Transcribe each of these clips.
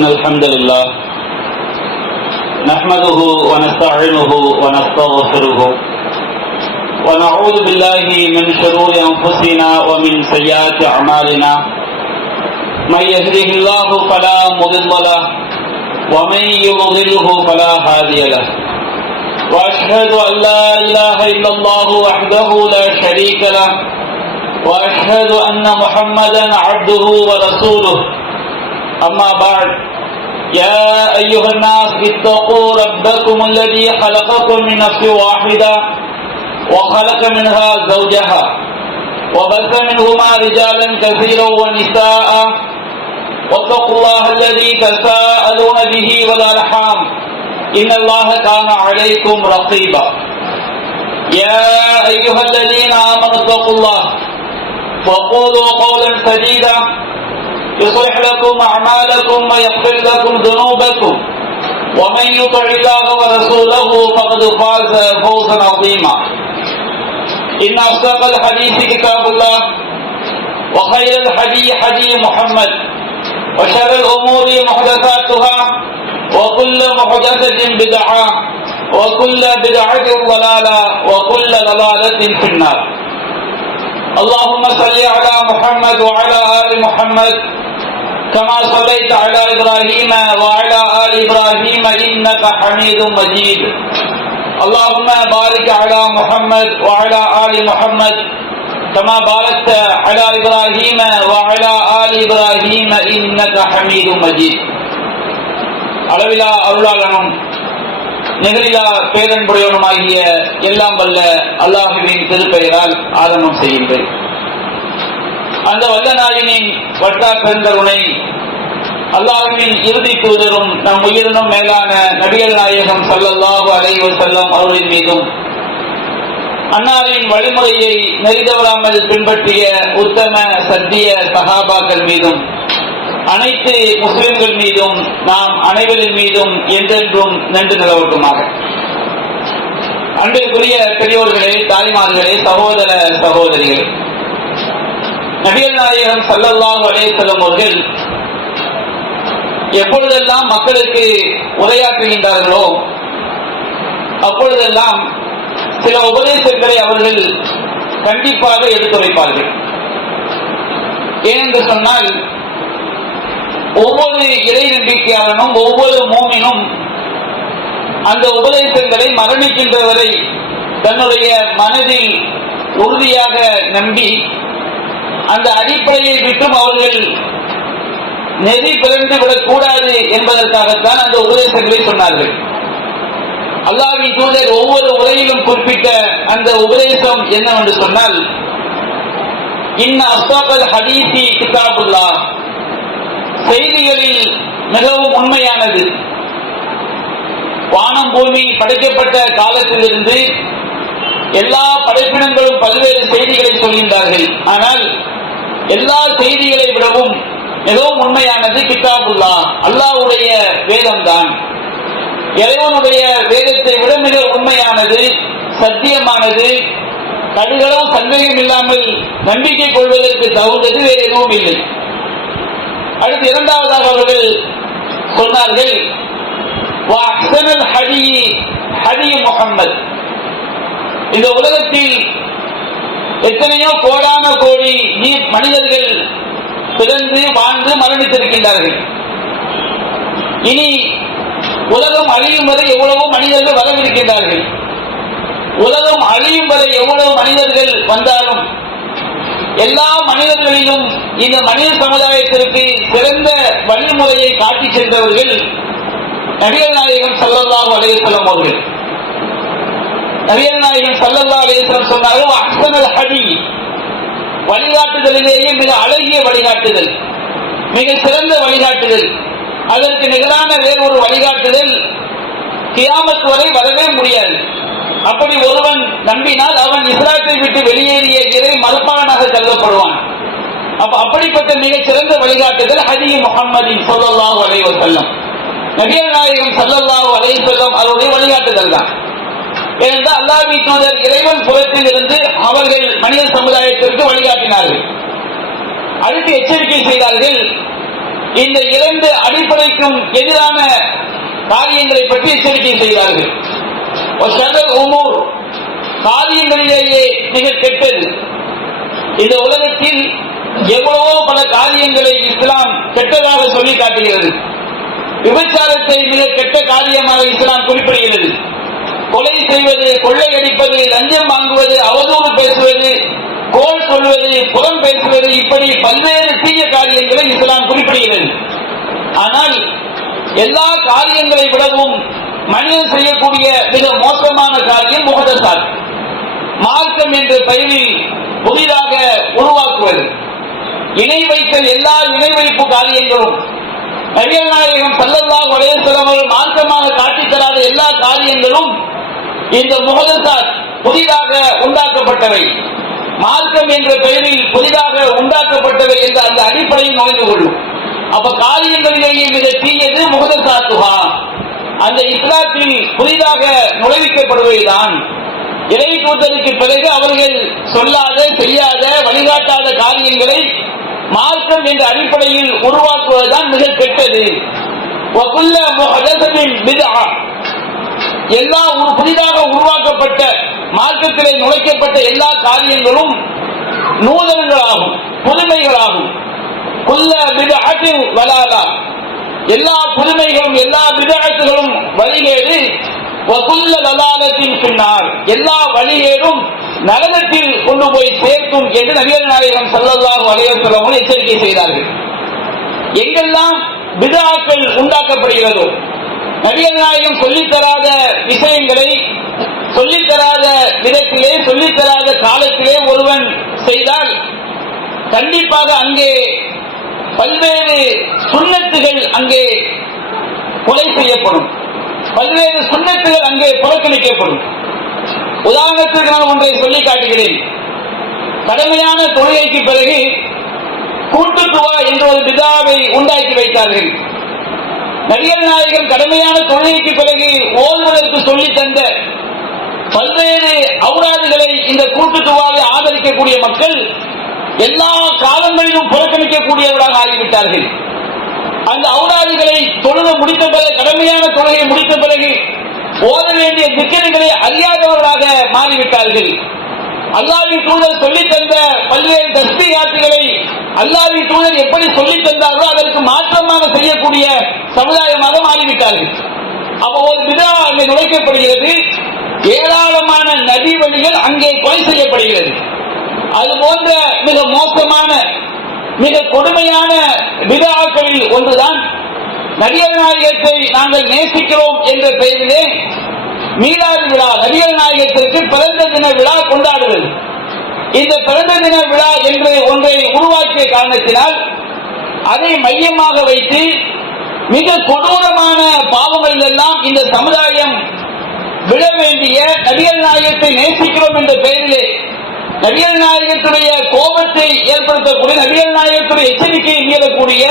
إن الحمد لله نحمده ونستعينه ونستغفره ونعوذ بالله من شرور أنفسنا ومن سيئات أعمالنا من يهده الله فلا مضل له ومن يضلله فلا هادي له وأشهد أن لا إله إلا الله وحده لا شريك له وأشهد أن محمدا عبده ورسوله أما بعد يا أيها الناس اتقوا ربكم الذي خلقكم من نفس واحدة وخلق منها زوجها وبث منهما رجالا كثيرا ونساء واتقوا الله الذي تساءلون به والأرحام إن الله كان عليكم رقيبا يا أيها الذين آمنوا اتقوا الله وقولوا قولا سديدا يصلح لكم أعمالكم ويغفر لكم ذنوبكم ومن يطع الله ورسوله فقد فاز فوزا عظيما إن أصدق الحديث كتاب الله وخير الهدي هدي محمد وشر الأمور محدثاتها وكل محدثة بدعة وكل بدعة ضلالة وكل ضلالة في النار اللهم صل على محمد وعلى آل محمد كما صليت على إبراهيم وعلى آل إبراهيم إنك حميد مجيد اللهم بارك على محمد وعلى آل محمد كما باركت على إبراهيم وعلى آل إبراهيم إنك حميد مجيد அளவிலா அருளாளனும் நிகழிலா பேரன்புடையவனுமாகிய எல்லாம் வல்ல அல்லாஹுவின் திருப்பெயரால் ஆரம்பம் செய்கின்றேன். அந்த வல்ல நாயனின் வட்டா பெருந்தருணை அல்லாஹுவின் இறுதி தூதரும் நம் உயிரினும் மேலான நபிகள் நாயகம் ஸல்லல்லாஹு அலைஹி வஸல்லம் அவர்களின் மீதும் அன்னாரின் வழிமுறையை நெறிதவறாமல் பின்பற்றிய உத்தம சத்திய சஹாபாக்கள் மீதும் அனைத்து முஸ்லிம்கள் மீதும் நாம் அனைவரின் மீதும் என்றென்றும் நின்று நிலவட்டுமாக. அன்பிற்குரிய பெரியோர்களே, தாய்மார்களே, சகோதர சகோதரிகளே, நபிகள் நாயகம் ஸல்லல்லாஹு அலைஹி வஸல்லம் அவர்கள் எப்பொழுதெல்லாம் மக்களுக்கு உரையாற்றுகின்றார்களோ அப்பொழுதெல்லாம் சில உபதேசங்களை அவர்கள் கண்டிப்பாக எடுத்துரைப்பார்கள். ஏனென்று சொன்னால், ஒவ்வொரு இறை நம்பிக்கையாளனும் ஒவ்வொரு மூமினும் அந்த உபதேசங்களை மரணிக்கின்ற வரை தன்னுடைய மனதில் உறுதியாக நம்பி அந்த அடிப்படையை விட்டும் அவர்கள் நெறி பிறந்து விடக்கூடாது என்பதற்காகத்தான் அந்த உபதேசங்களை சொன்னார்கள். அல்லாஹ்வின் தூதர் ஒவ்வொரு உரையிலும் குறிப்பிட்ட அந்த உபதேசம் என்னவென்று சொன்னால், இன்ன அஸ்தாகல் ஹதீஸி கிதாபுல்லாஹ், செய்திகளில் மிகவும் உண்மையானது. வானம் பூமி படைக்கப்பட்ட காலத்திலிருந்து எல்லா படைப்பினங்களும் பல்வேறு செய்திகளை சொல்கின்றார்கள். ஆனால் எல்லா செய்திகளை விடவும் மிகவும் உண்மையானது கிதாபுல்லாஹ், அல்லாஹ்வுடைய வேதம்தான். இறைவனுடைய வேதத்தை விட மிக உண்மையானது, சத்தியமானது, கடுகளவு சந்தேகம் இல்லாமல் நம்பிக்கை கொள்வதற்கு தகுந்தது வேறு எதுவும் இல்லை. அடுத்து இரண்டாவதாக அவர்கள் சொன்னார்கள், முஹம்மத், இந்த உலகத்தில் எத்தனையோ கோடான கோடி மனிதர்கள் பிறந்து வாழ்ந்து மரணித்திருக்கின்றார்கள். இனி உலகம் அழியும் வரை எவ்வளவோ மனிதர்கள் வரவிருக்கின்றார்கள். உலகம் அழியும் வரை எவ்வளவு மனிதர்கள் வந்தாலும் எல்லா மனிதர்களிலும் இந்த மனித சமுதாயத்திற்கு சிறந்த வழிமுறையை காட்டி சென்றவர்கள் நபிகள் நாயகம் ஸல்லல்லாஹு அலைஹி வஸல்லம் அவர்கள். நபிகள் நாயகம் ஸல்லல்லாஹு அலைஹி வஸல்லம் சொன்னார்கள், அஹ்ஸனுல் ஹதீஸ், வழிகாட்டுதலிலேயே மிக அழகிய வழிகாட்டுதல், மிக சிறந்த வழிகாட்டுதல், அதற்கு நிகரான வேறொரு வழிகாட்டுதல் கியாமத் வரை வரவே முடியாது. அப்படி ஒருவன் நம்பினால் அவன் இஸ்லாத்தை விட்டு வெளியேறிய இறை மறுப்பாளனாக கருதப்படுவான். அப்படிப்பட்ட மிகச் சிறந்த வழிகாட்டுதல் ஹதீ முஹம்மதின் ஸல்லல்லாஹு அலைஹி வஸல்லம், நபிகள் நாயகம் ஸல்லல்லாஹு அலைஹி வஸல்லம் அவருடைய வழிகாட்டுதல் தான். ஏனென்றால் அல்லாஹ்வின் தூதர் இறைவன் புறத்தில் இருந்து அவர்கள் மனித சமுதாயத்திற்கு வழிகாட்டினார்கள். அடுத்து எச்சரிக்கை செய்தார்கள், இந்த இரண்டு அடிப்படைக்கும் எதிரான காரியங்களை பற்றி எச்சரிக்கை செய்தார்கள். காரியங்களிலேயே மிக கெட்டது. இந்த உலகத்தில் எவ்வளவோ பல காரியங்களை இஸ்லாம் கெட்டதாக சொல்லி காட்டுகிறது. விபச்சாரத்தை மிக கெட்ட காரியமாக இஸ்லாம் குறிப்பிடுகிறது. கொலை செய்வது, கொள்ளையடிப்பது, லஞ்சம் வாங்குவது, அவதூறு பேசுவது, கோல் சொல்வது, புறம் பேசுவது, இப்படி பல்வேறு தீய காரியங்களை இஸ்லாம் குறிப்பிடுகிறது. ஆனால் எல்லா காரியங்களை விடவும் மனிதன் செய்யக்கூடிய மிக மோசமான காரியம் முஹதஸாத், மார்க்கம் என்ற பெயரில் புதிதாக உருவாக்குவது, இணை வைத்தல். எல்லா இணை வைப்பு காரியங்களும் நபிகள் நாயகம் ஸல்லல்லாஹு அலைஹி வஸல்லம் அவர்கள் மார்க்கமாக காட்டித் தராத எல்லா காரியங்களும் இந்த முஹதஸாத், புதிதாக உண்டாக்கப்பட்டவை, மார்க்கம் என்ற பெயரில் புதிதாக உண்டாக்கப்பட்டவை என்ற அந்த அடிப்படையில் நுழைந்து கொள்ளும். அப்ப காரியங்களிலேயே மிக தீயது முஹதஸாத்துஹா, அந்த இஸ்லாத்தில் புதிதாக நுழைவிக்கப்படுவதுதான். இறை தூதருக்கு பிறகு அவர்கள் சொல்லாத, செய்யாத, வழிகாட்டாத காரியங்களை மார்க்கம் என்ற அடிப்படையில் உருவாக்குவதுதான் மிக கெட்டது. வகுல்ல முஹதஸத்தின் பித்ஆ, எல்லா புதிதாக உருவாக்கப்பட்ட மார்க்கத்திலே நுழைக்கப்பட்ட எல்லா காரியங்களும் நூதனங்களாகும், புதுமைகளாகும். குல்ல பித்அத்தின் வலாலா, எல்லா புதுமைகளும் எல்லா பித்அத்துகளும் வழிகேடு. வகுல்ல லலாலத்தின் பின்னார், எல்லா வழிகேடும் நரகத்தில் கொண்டு போய் சேர்க்கும் என்று நபிகள் நாயகம் ஸல்லல்லாஹு அலைஹி வஸல்லம் எச்சரிக்கை செய்தார்கள். எங்கெல்லாம் பித்ஆக்கள் உண்டாக்கப்படுகிறதோ, நபிகள் நாயகம் சொல்லித்தராத விஷயங்களை சொல்லித்தராத விதத்திலே, சொல்லித்தராத காலத்திலே ஒருவன் செய்தால் கண்டிப்பாக அங்கே பல்வேறு சுன்னத்துகள் அங்கே கொலை செய்யப்படும், பல்வேறு சுன்னத்துகள் அங்கே புறக்கணிக்கப்படும். உதாரணத்திற்கு நான் ஒன்றை சொல்லி காட்டுகிறேன். கடமையான தொழுகைக்கு பிறகு கூட்டுத்துவா என்ற ஒரு பிதாவை உண்டாக்கி வைத்தார்கள். நபிகள் நாயகம் கடமையான தொழுகைக்கு பிறகு ஓதுவதற்கு சொல்லி தந்த பல்வேறு அவுராதுகளை இந்த கூட்டுத்துவாவை ஆதரிக்கக்கூடிய மக்கள் எல்லா காலங்களிலும் புறக்கணிக்கக்கூடியவர்களாக ஆகிவிட்டார்கள். அந்த அவுராதுகளை தொழுகை முடித்த பிறகு, கடமையான தொழுகை முடித்த பிறகு ஓத வேண்டிய திக்ருகளை அறியாதவர்களாக மாறிவிட்டார்கள். அல்லாஹ்வின் தூதர் சொல்லித் தந்த பல்வேறு தஸ்பீஹாத்துகளை அல்லாஹ்வின் தூதர் எப்படி சொல்லித் தந்தார்களோ அதற்கு மாற்றமாக செய்யக்கூடிய சமுதாயமாக மாறிவிட்டார்கள். அப்போ ஒரு பிதா அங்கே நுழைக்கப்படுகிறது, ஏராளமான நபி வழிகள் அங்கே கொலை செய்யப்படுகிறது. அது போன்ற மிக மோசமான, மிக கொடுமையான பிதாக்களில் ஒன்றுதான் நபிகள் நாயகத்தை நாங்கள் நேசிக்கிறோம் என்ற பெயரிலே மீலாது விழா, நபிகள் நாயகத்திற்கு பிறந்த தின விழா கொண்டாடுவது. இந்த பிறந்த தின விழா என்று ஒன்றை உருவாக்கிய காரணத்தினால் அதை மையமாக வைத்து மிக கொடூரமான பாவங்கள் எல்லாம் இந்த சமுதாயம் விட வேண்டிய, நபிகள் நாயகத்தை நேசிக்கிறோம் என்ற பெயரிலே நபிகள் நாயகத்துடைய கோபத்தை ஏற்படுத்தக்கூடிய, நபிகள் நாயகத்துடைய எச்சரிக்கையை மீறக்கூடிய,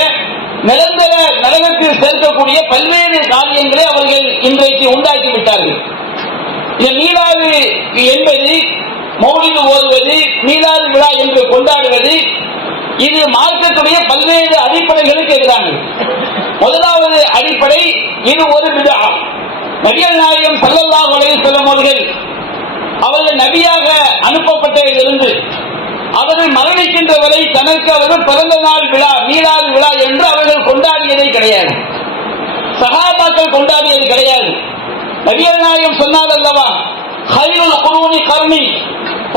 நிரந்தர நரகத்தில் சேர்க்கக்கூடிய பல்வேறு காரியங்களை அவர்கள் இன்றைக்கு உண்டாக்கி விட்டார்கள். இந்த மீலாது என்பது, மௌலிது ஓதுவது, மீலாது விழா என்று கொண்டாடுவது, இது மார்க்கத்துடைய பல்வேறு அடிப்படைகளுக்கு எதிரானது. முதலாவது அடிப்படை, இது ஒரு பிதா. நபிகள் நாயகம் ஸல்லல்லாஹு அலைஹி வஸல்லம் அவர்கள் நபியாக அனுப்பப்பட்டதிலிருந்து அவர்கள் மரணிக்கின்ற வரை தனக்கு அவர்கள் பிறந்த நாள் விழா, மீலாது விழா என்று அவர்கள் கொண்டாடியதே கிடையாது. சஹாபாக்கள் கொண்டாடியது கிடையாது. நபிகள் நாயகம் சொன்னார் அல்லவா, ஹைருல் குரூனி கர்னி,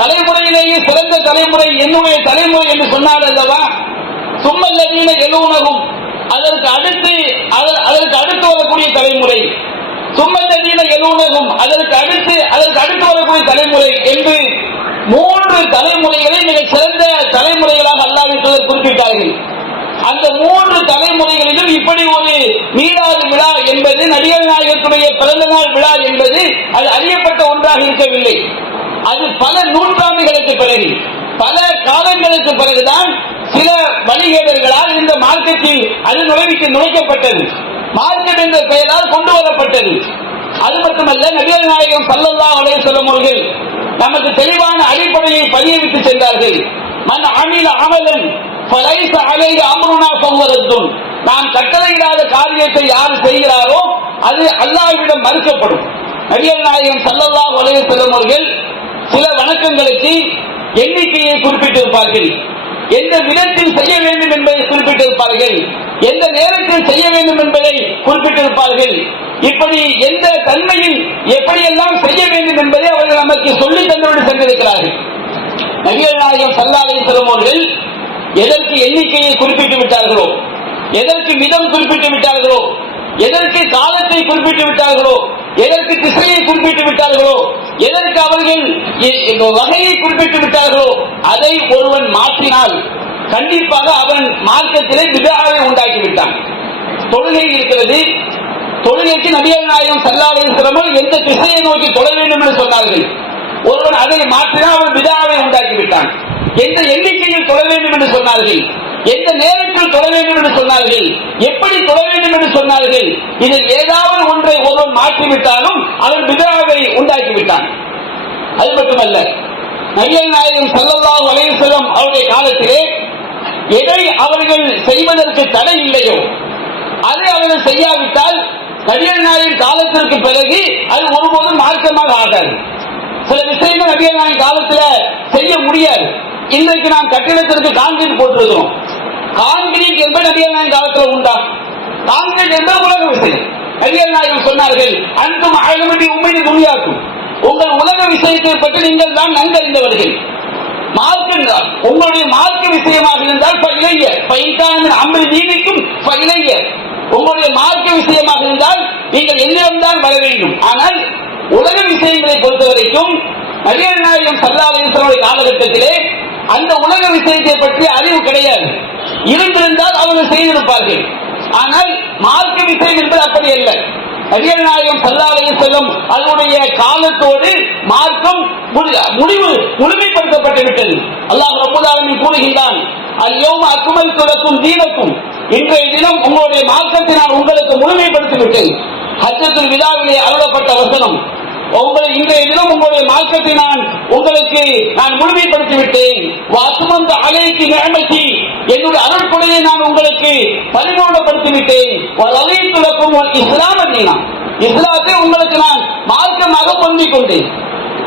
தலைமுறையிலேயே சிறந்த தலைமுறை என்னுடைய தலைமுறை என்று சொன்னார் அல்லவா. சும்மல்லதீன யலூனஹும், அதற்கு அடுத்து வரக்கூடிய தலைமுறை, சும்மல்லதீன யலூனஹும், அதற்கு அடுத்து வரக்கூடிய தலைமுறை என்று 3 தலைமுறைகளை மிக சிறந்த தலைமுறைகளாக அல்லாஹ்வின் தூதர் குறிப்பிட்டார்கள். அந்த 3 தலைமுறைகளிலும் இப்படி ஒரு மீலாது விழா என்பது, நபிகள் நாயகத்துடைய பிறந்த நாள் விழா என்பது அது அறியப்பட்ட ஒன்றாக இருக்கவில்லை. அது பல நூற்றாண்டுகளுக்கு பிறகு, பல காலங்களுக்கு பிறகுதான் சில வழிகேடர்களால் இந்த மார்க்கத்தில் அது நுழைக்கப்பட்டது. மார்க்கெட் என்ற பெயரால் கொண்டு வரப்பட்டது. அது மட்டுமல்ல, நபிகள் நாயகம் ஸல்லல்லாஹு அலைஹி வஸல்லம் அவர்கள் நமக்கு தெளிவான அடிப்படையை பதியவிட்டு சென்றார்கள். மன் அமில அமலன் ஃபலைஸ அலைஹி அம்ருனா ஃபஹுவ ரத்துன், நாம் கட்டளையிடாத காரியத்தை யார் செய்கிறாரோ அது அல்லாஹ்விடம் மறுக்கப்படும். நபிகள் நாயகம் ஸல்லல்லாஹு அலைஹி வஸல்லம் அவர்கள் சில வணக்கங்களுக்கு எண்ணிக்கையை குறிப்பிட்டிருப்பார்கள், எந்த விதத்தில் செய்ய வேண்டும் என்பதை குறிப்பிட்டிருப்பார்கள், எந்த நேரத்தில் செய்ய வேண்டும் என்பதை குறிப்பிட்டிருப்பார்கள். இப்படி எந்த தன்மையில் எப்படியெல்லாம் செய்ய வேண்டும் என்பதை அவர்கள் நமக்கு சொல்லி தந்துவிட்டு சென்றிருக்கிறார்கள். நபிகள் நாயகம் ஸல்லல்லாஹு அலைஹி வஸல்லம் அவர்கள் எதற்கு எண்ணிக்கையை குறிப்பிட்டு விட்டார்களோ, எதற்கு விதம் குறிப்பிட்டு விட்டார்களோ, எதற்கு காலத்தை குறிப்பிட்டு விட்டார்களோ, எதற்கு திசையை குறிப்பிட்டு விட்டார்களோ, எதற்கு அவர்கள் வகையை குறிப்பிட்டு விட்டார்களோ அதை ஒருவன் மாற்றினால் கண்டிப்பாக அவன் மார்க்கத்திலே பித்ஆவை உண்டாக்கி விட்டான். தொழுகை இருக்கிறது, தொழுகைக்கு நபிகள் நாயகம் ஸல்லல்லாஹு அலைஹி வஸல்லம் எந்த திசையை நோக்கி தொழ வேண்டும் என்று சொன்னார்கள். ஒருவன் அதை மாற்றினால் அவன் பித்ஆவை உண்டாக்கி விட்டான். எந்த எண்ணிக்கையில் தொழ வேண்டும் என்று சொன்னார்கள், எந்த நேரத்தில் தொழ வேண்டும் என்று சொன்னார்கள், எப்படி தொழ வேண்டும் என்று சொன்னார்கள். இதில் ஏதாவது ஒன்றை ஒருவன் மாற்றிவிட்டாலும் அவன் பித்ஆவை உண்டாக்கி விட்டான். அது மட்டுமல்ல, நபிகள் நாயகம் ஸல்லல்லாஹு அலைஹி வஸல்லம் அவருடைய காலத்திலே எதை அவர்கள் செய்வதற்கு தடை இல்லையோ அதை அவர்கள் செய்யாவிட்டால் நபிகள் நாயகம் காலத்திற்கு பிறகு அது ஒருபோதும் மார்க்கமாக ஆகாது. சில விஷயங்கள் நபிகள் நாயகம் காலத்தில் செய்ய முடியாது. இன்றைக்கு நாம் கட்டிடத்திற்கு கான்கிரீட் போட்டிருக்கிறோம். கான்கிரீட் என்பது நபிகள் நாயகம் காலத்தில் உண்டா? கான்கிரீட் என்பது உலக விஷயம். நபிகள் நாயகம் சொன்னார்கள், அன்றும் அழகுமதி உண்மையை துணியாக்கும், உங்கள் உலக விஷயத்தை பற்றி நீங்கள் தான் நன்கறிந்தவர்கள். மார்க்கம் உங்களுடைய மார்க்க விஷயமாக இருந்தால் அம்பது நீதிக்கும் உங்களுடைய மார்க்க விஷயமாக இருந்தால் நீங்கள் என்னிடம்தான் வர வேண்டும். ஆனால் உலக விஷயங்களை பொறுத்தவரைக்கும் நபிகள் நாயகம் ஸல்லல்லாஹு அலைஹி வஸல்லம் காலகட்டத்திலே அந்த உலக விஷயத்தை பற்றி அறிவு கிடையாது. இருந்திருந்தால் அவர்கள் செய்திருப்பார்கள். ஆனால் மார்க்க விஷயம் என்பது அப்படி அல்ல. நபிகள் நாயகம் ஸல்லல்லாஹு அலைஹி வஸல்லம் அதனுடைய காலத்தோடு மார்க்கம் முழுமைப்படுத்தப்பட்டு விட்டது. அல்லாஹ் ரப்பல் ஆலமீன் கூறுகின்றான், அல்-யௌம அக்மல்து லக்கும் தீனக்கும், இன்றைய தினம் உங்களுடைய மார்க்கத்தை நான் உங்களுக்கு முழுமைப்படுத்தி விட்டேன். ஹஜ்ஜத்துல் விதாவிலே அருளப்பட்ட வசனம், இன்றைய தினம் உங்களுடைய மார்க்கத்தை உங்களுக்கு நான் முழுமைப்படுத்தி விட்டேன். வாசுமந்த அலைக்கு நிஅமதி, என்னுடைய அருள்கொடையை நான் உங்களுக்கு பரிபூர்ணப்படுத்தி விட்டேன். வலதைத்துலக்கும் இஸ்லாம தீனா, இஸ்லாத்தை உங்களுக்கு நான் மார்க்கமாக பொருந்திக் கொண்டேன்.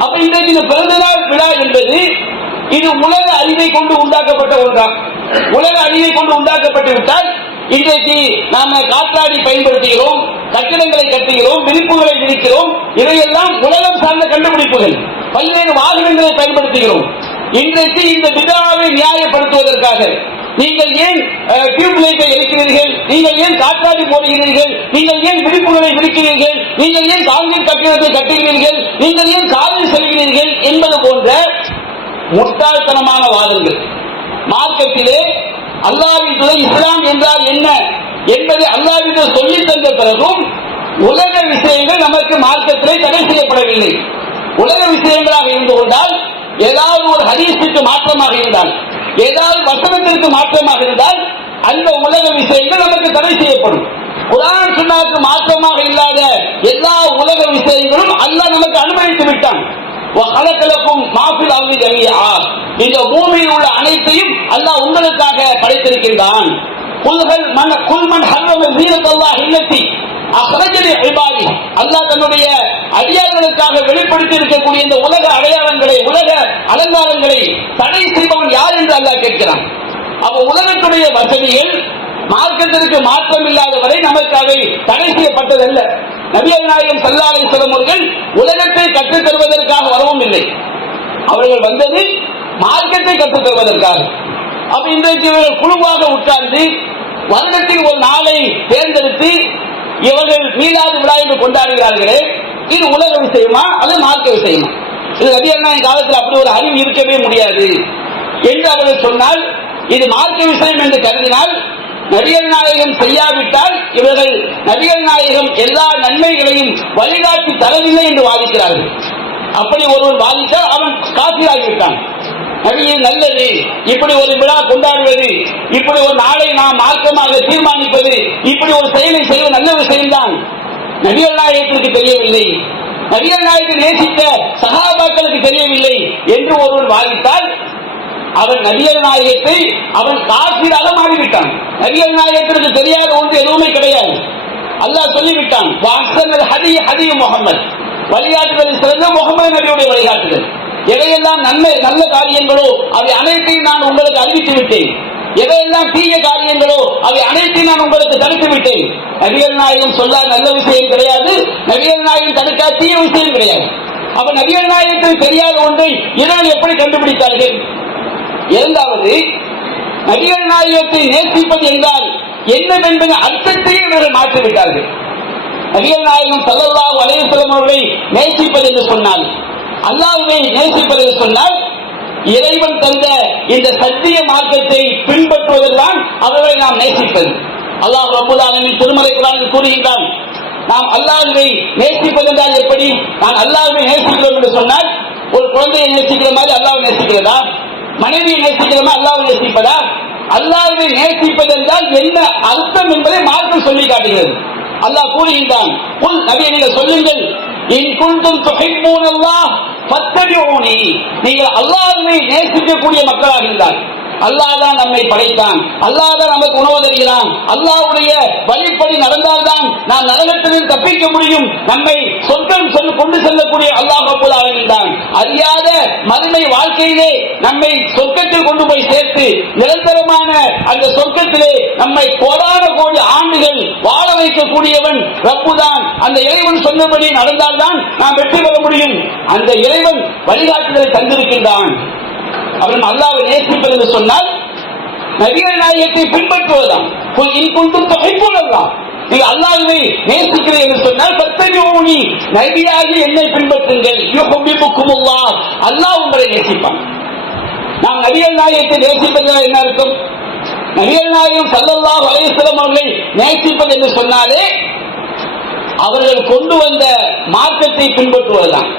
அப்ப இன்றைக்கு இந்த பிறந்தநாள் விழா என்பது இது உலக அறிவை கொண்டு உண்டாக்கப்பட்ட ஒன்றா? உலக அறிவை கொண்டு உண்டாக்கப்பட்டு விட்டால் இன்றைக்கு நாம காற்றாடி பயன்படுத்துகிறோம், கட்டிடங்களை கட்டுகிறோம், விரிப்புகளை விரிக்கிறோம். இவையெல்லாம் உலகம் சார்ந்த கண்டுபிடிப்புகள். பல்வேறு வாகனங்களை பயன்படுத்துகிறோம். இன்றைக்கு இந்த பித்ஆவை நியாயப்படுத்துவதற்காக நீங்கள் ஏன் டியூப் லைட்டை எரிக்கிறீர்கள், நீங்கள் ஏன் காற்றாடி போடுகிறீர்கள், நீங்கள் ஏன் விரிப்புகளை விரிக்கிறீர்கள், நீங்கள் ஏன் காங்கிரீட் கட்டிடத்தை கட்டுகிறீர்கள், நீங்கள் ஏன் காரில் செல்கிறீர்கள் என்பது போன்ற முட்டாள்தனமான வாதங்கள். மார்க்கத்திலே அல்லாஹ்வின் துணை இஸ்லாம் என்றால் என்ன என்பதை அல்லாஹ்வின் சொல்லி தந்த பிறகும் உலக விஷயங்கள் நமக்கு மார்க்கத்திலே தடை செய்யப்படவில்லை. உலக விஷயங்களாக இருந்து கொண்டால், ஏதாவது ஒரு ஹதீஸுக்கு மாற்றமாக இருந்தால், ஏதாவது வசனத்திற்கு மாற்றமாக இருந்தால் அந்த உலக விஷயங்கள் நமக்கு தடை செய்யப்படும். குர்ஆன் சுன்னாவுக்கு மாற்றமாக இல்லாத எல்லா உலக விஷயங்களும் அல்லாஹ் நமக்கு அனுமதித்து விட்டான். இந்த பூமியில் உள்ள அனைத்தையும் அல்லாஹ் உங்களுக்காக படைத்திருக்கின்றான். அல்லாஹ் தன்னுடைய அடியார்களுக்காக வெளிப்படுத்தி இருக்கக்கூடிய இந்த உலக அடையாளங்களை, உலக அலங்காரங்களை தடை செய்பவன் யார் என்று அல்லாஹ் கேட்கிறான். அப்ப உலகத்துடைய வசதிகள் மார்க்கத்திற்கு மாற்றம் இல்லாத வரை நமக்கு அவை தடை செய்யப்பட்டதல்ல. நபிகள் நாயகம் ஸல்லல்லாஹு அலைஹி வஸல்லம் அவர்கள் உலகத்தை கற்றுத் தருவதற்காக வரவும் இல்லை. அவர்கள் வந்தது மார்க்கத்தை கற்றுத் தருவதற்காக. அப்ப இன்றைக்கு இவர்கள் குழுவாக உட்கார்ந்து வருடத்தில் ஒரு நாளை தேர்ந்தெடுத்து இவர்கள் மீலாது விழா என்று கொண்டாடுகிறார்களே, இது உலக விஷயமா அது மார்க்க விஷயமா? இது நபிகள் நாயகம் காலத்தில் அப்படி ஒரு அறிவு இருக்கவே முடியாது என்று அவர்கள் சொன்னால், இது மார்க்க விஷயம் என்று கருதினால், நபிகள் நாயகம் செய்யாவிட்டால் இவர்கள் நபிகள் நாயகம் எல்லா நன்மைகளையும் வழிகாட்டி தரவில்லை என்று வாதிக்கிறார்கள். அப்படி ஒருவன் வாதித்தால் அவன் காஃபிராகிவிட்டான். நபியே நல்லது, இப்படி ஒரு விழா கொண்டாடுவது, இப்படி ஒரு நாளை நாம் மார்க்கமாக தீர்மானிப்பது, இப்படி ஒரு செயலை செய்வது நல்ல விஷயம்தான். நபிகள் நாயகத்திற்கு தெரியவில்லை, நபிகள் நாயகத்தை நேசித்த சஹாபாக்களுக்கு தெரியவில்லை என்று ஒருவன் வாதித்தால் அவன் நபிகள் நாயகத்தை அவன் காஃபிராக மாறிவிட்டான். நபிகள் நாயகத்திற்கு தெரியாத ஒன்று எதுவுமே கிடையாது. அல்லாஹ் சொல்லிவிட்டான், ஹதி முகமது, வழிகாட்டுதல் சிறந்த முகமது நபியுடைய வழிகாட்டுதல். எதையெல்லாம் நல்ல காரியங்களோ அவை அனைத்தையும் நான் உங்களுக்கு அறிவித்து விட்டேன். எதையெல்லாம் தீய காரியங்களோ அவை அனைத்தையும் நான் உங்களுக்கு தடுத்து விட்டேன். நபிகள் நாயகம் சொல்ல நல்ல விஷயம் கிடையாது, நபிகள் நாயகம் தடுக்க தீய விஷயம் கிடையாது. அப்ப நபிகள் நாயகத்தில் தெரியாத ஒன்றை இவர்கள் எப்படி கண்டுபிடித்தார்கள்? இரண்டாவது, நபிகள் நாயகத்தை நேசிப்பது என்றால் என்னவென்பது அர்த்தத்தையே இவர்கள் மாற்றிவிட்டார்கள். நபிகள் நாயகம் ஸல்லல்லாஹு அலைஹி வஸல்லம் அவர்களை நேசிப்பது என்று சொன்னால், அல்லாஹ்வை நேசிப்பது என்று சொன்னால், இறைவன் தந்த இந்த சத்திய மார்க்கத்தை பின்பற்றுவதெல்லாம் அவர்களை நாம் நேசிப்பது. அல்லாஹ் ரப்பல் ஆலமீன் திருமறை குர்ஆனில் கூறுகின்றான், நாம் அல்லாஹ்வை நேசிப்பது என்றால் எப்படி? நான் அல்லாஹ்வை நேசிக்கிறோம் என்று சொன்னால், ஒரு குழந்தையை நேசிக்கிற மாதிரி அல்லாஹ்வை நேசிக்கிறதா? மனைவியை நேசிக்கிற மாதிரி அல்லாஹ்வை நேசிப்பதா? அல்லாஹ்வை நேசிப்பது என்றால் என்ன அர்த்தம் என்பதை மார்க்கம் சொல்லி காட்டுகிறது. அல்லாஹ் கூறுகின்றான், குல் நபியே நீங்கள் சொல்லுங்கள், இன் குன்தும் துஹிப்பூனல்லாஹ் ஃபத்தபிஊனி, நீங்கள் அல்லாஹ்வை நேசிக்கக்கூடிய மக்களாக இருந்தால், அல்லாஹ் தான் நம்மை படைத்தான், அல்லாஹ் தான் நமக்கு உணவு தருகிறான், அல்லாஹ்வுடைய வழிப்படி நடந்தால்தான் நாம் நரகத்திலிருந்து தப்பிக்க முடியும், நம்மை சொர்க்கம் கொண்டு செல்லக்கூடிய அல்லாஹ் ரப்பல் ஆலமீன் தான். அறியாத மறுமை வாழ்க்கையிலே நம்மை சொர்க்கத்தில் கொண்டு போய் சேர்த்து நிரந்தரமான அந்த சொர்க்கத்திலே நம்மை கோடான கோடி ஆண்டுகள் வாழ வைக்கக்கூடியவன் ரப்பு தான். அந்த இறைவன் சொன்னபடி நடந்தால்தான் நாம் வெற்றி பெற முடியும். அந்த இறைவன் வழிகாட்டுதலை தந்திருக்கின்றான். அவன் அல்லாஹ்வை நேசிப்பது என்று சொன்னால் நபிகள் நாயகத்தை பின்பற்றுவதுதான். நீங்கள் அல்லாஹ்வை நேசிக்கிறீர்கள் என்று சொன்னால் ஃபத்தபிஊனி, நபியாகி என்னை பின்பற்றுங்கள், யுஹிப்புக்குமுல்லாஹ், அல்லாஹ் உங்களை நேசிப்பான். நாம் நபிகள் நாயகத்தை நேசிப்பது என்ன அர்த்தம்? நபிகள் நாயகம் ஸல்லல்லாஹு அலைஹி வஸல்லம் அவர்களை நேசிப்பது என்று சொன்னாலே அவர்கள் கொண்டு வந்த மார்க்கத்தை பின்பற்றுவதுதான்.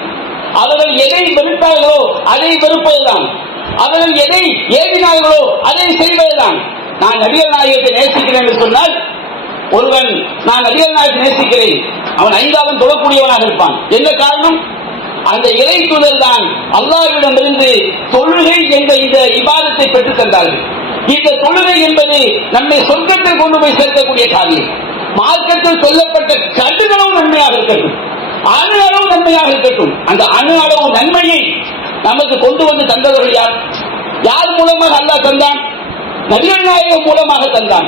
அவர்கள் எதை வெறுத்தார்களோ அதை வெறுப்பதுதான். அவர்கள் எதை ஏவினார்களோ அதை செய்வதுதான். நான் நபிகள் நாயகத்தை நேசிக்கிறேன் என்று சொன்னால், ஒருவன் நான் நபிகள் நாயகத்தை நேசிக்கிறேன், அவன் 5 காலம் தொழக்கூடியவனாக இருப்பான். என்ன காரணம்? அந்த இறை தூதர் தான் அல்லாஹ்விடமிருந்து தொழுகை என்ற இந்த இபாதத்தை பெற்றுத் தந்தார்கள். இந்த தொழுகை என்பது நம்மை சொர்க்கத்தில் கொண்டு போய் சேர்க்கக்கூடிய காரியம். மார்க்கத்தில் சொல்லப்பட்ட கடுகளவு நன்மையாக இருக்கட்டும், அணு அளவு நன்மையாக இருக்கட்டும், அந்த அணு அளவு நன்மையை நமக்கு கொண்டு வந்து தந்தவர்கள் யார்? யார் மூலமாக அல்லாஹ் தந்தான்? நபிகள் நாயகம் மூலமாக தந்தான்.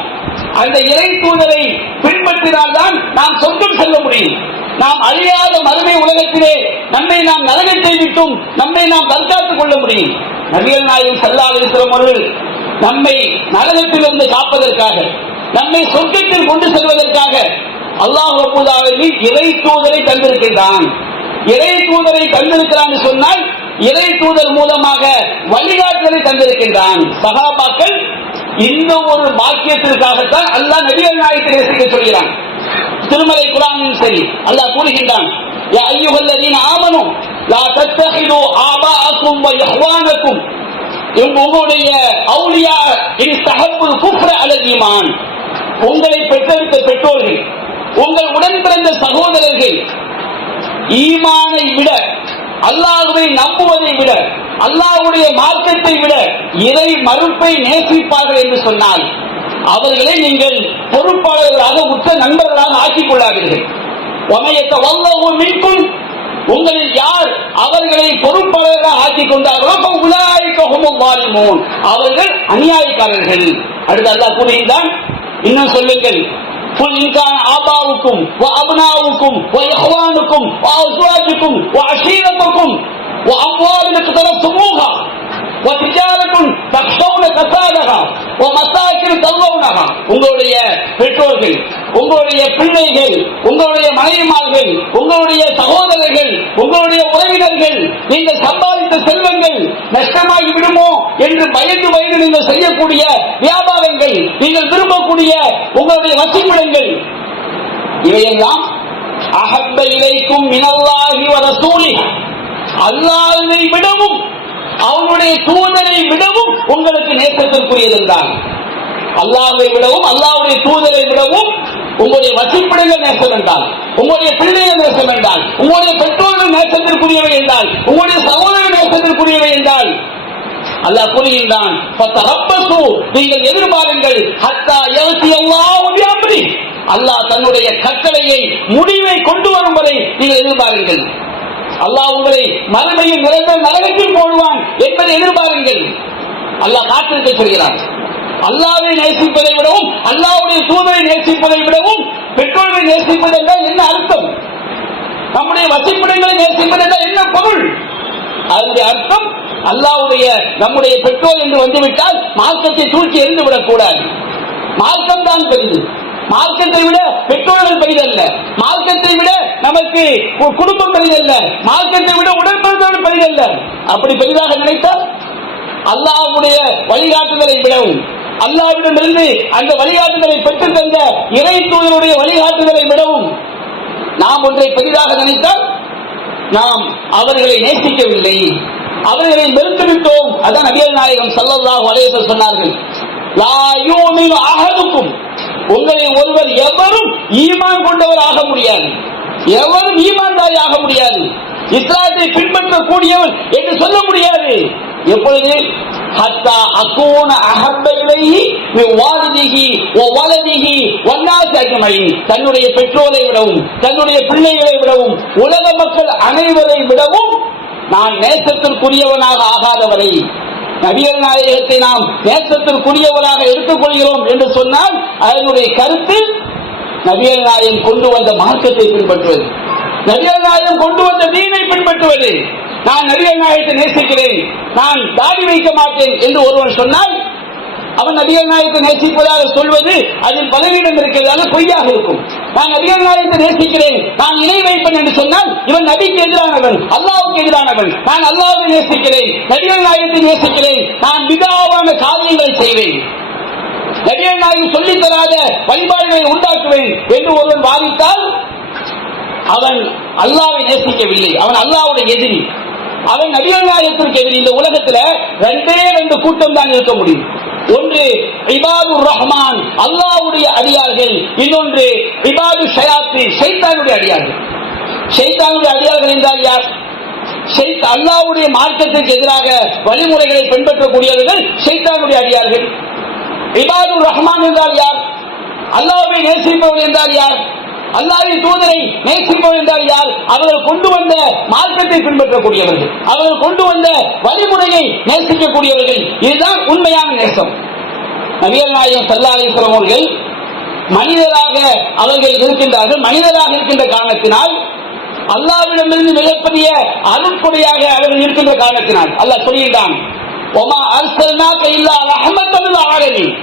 அந்த இறை தூதரை பின்பற்றினால்தான் நாம் சொர்க்கம் செல்ல முடியும். நாம் அழியாத மறுமை உலகத்திலே நம்மை நாம் நரகத்தை விட்டும் நம்மை நாம் தற்காத்துக் கொள்ள முடியும். நபிகள் நாயகம் ஸல்லல்லாஹு அலைஹி வஸல்லம் அவர்கள் நம்மை நரகத்திலிருந்து காப்பதற்காக, நம்மை சொர்க்கத்தில் கொண்டு செல்வதற்காக அல்லாஹ் ரப்பல் ஆலமீன் இறை தூதரை தந்திருக்கின்றான். இறை தூதரை தந்திருக்கிறான் சொன்னால் இறை தூதர் மூலமாக வழிகாட்டுதலை தந்திருக்கின்றான். சஹாபாக்கள் இந்த ஒரு பாக்கியத்திற்காகத்தான் அல்லாஹ் நபிகள் நாயகத்தை நேசிக்க சொல்கிறான். திருமலை குர்ஆனில் சரி அல்லாஹ் கூறுகின்றான், யா அய்யுஹல்லதீன ஆமனூ லா தத்தஹிது ஆபாஅக்கும் வ இஹ்வானக்கும், உங்களுடைய அவுலியா இன்ஸ்தஹப்புல் குஃப்ர அலல் ஈமான், உங்களை பெற்றெடுத்த பெற்றோர்கள், உங்கள் உடன் பிறந்த சகோதரர்கள் ஈமானை விட, அல்லாஹ்வை நம்புவதை விட, அல்லாஹ்வுடைய மார்க்கத்தை விட இறை மறுப்பை நேசிப்பார்கள் என்று சொன்னால் அவர்களை நீங்கள் பொறுப்பாளர்களாக உற்ற நண்பர்களாக ஆக்கிக் கொள்ளாதீர்கள். வல்லஹு மின்கும், உங்களில் யார் அவர்களை பொறுப்பாளர்களாக ஆக்கிக் கொண்டார்களோ உலாயிக ஹுமுல் வாலிமூன், அவர்கள் அநியாயக்காரர்கள். அடுத்து அல்லாஹ் கூறுகின்றான், இன்னும் சொல்லுங்கள், قل إن كان آباؤكم وأبناؤكم وإخوانكم وأزواجكم وعشيرتكم وأموال اقترفتموها وتجارة تخشون كسادها ومساكن ترضونها, உங்களுடைய பெற்றோர்கள், உங்களுடைய பிள்ளைகள், உங்களுடைய மனைவிமார்கள், உங்களுடைய சகோதரர்கள், உங்களுடைய உறவினர்கள், நீங்கள் சம்பாதித்த செல்வங்கள் நஷ்டமாகி விடுமோ என்று பயந்து பயந்து நீங்கள் செய்யக்கூடிய வியாபாரங்கள், நீங்கள் விரும்பக்கூடிய உங்களுடைய வசிப்பிடங்கள், இவையெல்லாம் அஹப்ப இலைக்கும் மினல்லாஹி வ ரசூலிஹி, அல்லாஹ்வை விடவும் அவனுடைய தூதரை விடவும் உங்களுக்கு நேசத்திற்குரியதுதான். அல்லாஹ்வை விடவும் அல்லாஹ்வுடைய தூதரை விடவும் உங்களுடைய வசிப்பிடங்கள் நேசம் என்றால், உங்களுடைய பிள்ளைகள் நேசம் என்றால், உங்களுடைய பெற்றோர்கள் நேசத்திற்குரியவை என்றால், உங்களுடைய சகோதரர்கள் நேசத்திற்குரியவை என்றால் அல்லாஹ் கூறுகின்றான், நீங்கள் எதிர்பாருங்கள், ஹத்தா யஅதி அல்லாஹு பிஅம்ரி, அல்லாஹ் தன்னுடைய கட்டளையை முடிவை கொண்டு வரும் வரை நீங்கள் எதிர்பாருங்கள். அல்லாஹ் உங்களை மறுமையில் நிரந்தர நரகத்தில் போடுவான் என்பதை எதிர்பாருங்கள். அல்லாஹ் காத்திருக்க சொல்கிறான். அல்லாஹ்வை நேசிப்பதை விடவும் அல்லாஹ்வுடைய தூதரை நேசிப்பதை விடவும் பெற்றோரை நேசிப்பது என்றால் என்ன அர்த்தம்? நம்முடைய வசிப்பிடங்களை நேசிப்பது என்றால் என்ன பொருள்? அதனுடைய அர்த்தம், அல்லாஹ்வுடைய நம்முடைய பெற்றோர் என்று வந்துவிட்டால் மார்க்கத்தை தூக்கி எறிந்து விடக்கூடாது. மார்க்கம் தான் பெரிது. மார்க்கத்தை விட பெற்றோர்கள் பெரிதல்ல. மார்க்கத்தை விட நமக்கு குடும்பம் பெரிதல்ல. மார்க்கத்தை விட உடன்பிறந்தவர்கள் பெரிதல்ல. அப்படி பெரிதாக நினைத்தால் அல்லாஹ்வுடைய வழிகாட்டுதலை விடவும் அல்லாஹ்விடமிருந்து அந்த வழிகாட்டுதலை பெற்றுத் தந்த இறை தூதருடைய வழிகாட்டுதலை விடவும் நாம் ஒன்றை பெரிதாக நினைத்தால் நாம் அவர்களை நேசிக்கவில்லை, அவர்களை வெறுத்துவிட்டோம். அதான் நபிகள் நாயகம் ஸல்லல்லாஹு அலைஹி வஸல்லம் சொன்னார்கள், லா யூமினு அஹதுக்கும், உங்களில் ஒருவர் எவரும் ஈமான் கொண்டவர் ஆக முடியாது, எவரும் ஈமான்தாரி ஆக முடியாது, இஸ்லாத்தை பின்பற்றக்கூடியவர் என்று சொல்ல முடியாது. எப்பொழுது? ஹத்தா அகூன அஹப்ப இலைஹி மின் வாலிதிஹி வ வலதிஹி வன்னாஸ் அஜ்மஈன், தன்னுடைய பெற்றோரை விடவும் தன்னுடைய பிள்ளைகளை விடவும் உலக மக்கள் அனைவரை விடவும் நான் நேசத்திற்குரியவனாக ஆகாதவரை, நபிகள் நாயகத்தை நாம் நேசத்திற்குரியவராக எடுத்துக் கொள்கிறோம் என்று சொன்னால் அதனுடைய கருத்து நபிகள் நாயகம் கொண்டு வந்த மார்க்கத்தை பின்பற்றுவது, நபிகள் நாயகம் கொண்டு வந்த தீனை பின்பற்றுவது. நான் நபிகள் நாயகத்தை நேசிக்கிறேன், நான் தாடி வைக்க மாட்டேன் என்று ஒருவன் சொன்னால் அவன் நபிகள் நாயகத்தை நேசிப்பதாக சொல்வது அதில் பலவீனம் இருக்கிறது, அது பொய்யாக இருக்கும். நான் நபிகள் நாயகத்தை நேசிக்கிறேன், நான் இணை வைப்பேன் என்று சொன்னால் இவன் நபிக்கு எதிரானவன், அல்லாஹ்வுக்கு எதிரானவன். நான் அல்லாஹ்வை நேசிக்கிறேன், நபிகள் நாயகத்தை நேசிக்கிறேன், நான் பிதாவான காரியங்களை செய்வேன், நபிகள் நாயகம் சொல்லித் தராத வழிபாடுகளை உண்டாக்குவேன் என்று ஒருவன் வாதித்தால் அவன் அல்லாஹ்வை நேசிக்கவில்லை, அவன் அல்லாஹ்வுடைய எதிரி, அவன் நபிகள் நாயகத்திற்கு எதிரி. இந்த உலகத்தில் ரெண்டு கூட்டம் தான் இருக்க முடியும். ஒன்று இபாதுர் ரஹ்மான், அல்லாஹ்வுடைய அடியார்கள். இன்னொன்று இபாது ஷயாத்தீன், ஷைத்தானுடைய அடியார்கள். ஷைத்தானுடைய அடியார்கள் என்றால் யார்? அல்லாஹ்வுடைய மார்க்கத்திற்கு எதிராக வழிமுறைகளை பின்பற்றக்கூடியவர்கள் ஷைத்தானுடைய அடியார்கள். இபாதுர் ரஹ்மான் என்றால் யார்? அல்லாஹ்வை நேசிப்பவர்கள் என்றால் யார்? அல்லாஹ்வின் தூதரை நேசிப்பவர்கள் என்றால் யார்? அவர்கள் கொண்டு வந்த மார்க்கத்தை பின்பற்றக்கூடியவர்கள், அவர்கள் கொண்டு வந்த வழிமுறையை நேசிக்கக்கூடியவர்கள். இதுதான் உண்மையான நேசம். நபிகள் நாயகம் ஸல்லல்லாஹு அலைஹி வஸல்லம் அவர்கள் மனிதராக அவர்கள் இருக்கின்றார்கள். மனிதராக இருக்கின்ற காரணத்தினால் அல்லாஹ்விடமிருந்து மிகப்பெரிய அருட்கொடையாக அவர்கள் இருக்கின்ற காரணத்தினால் அல்லாஹ் சொல்கிறான், வமா அர்ஸல்னாக இல்லா ரஹ்மத்தல் லில் ஆலமீன்,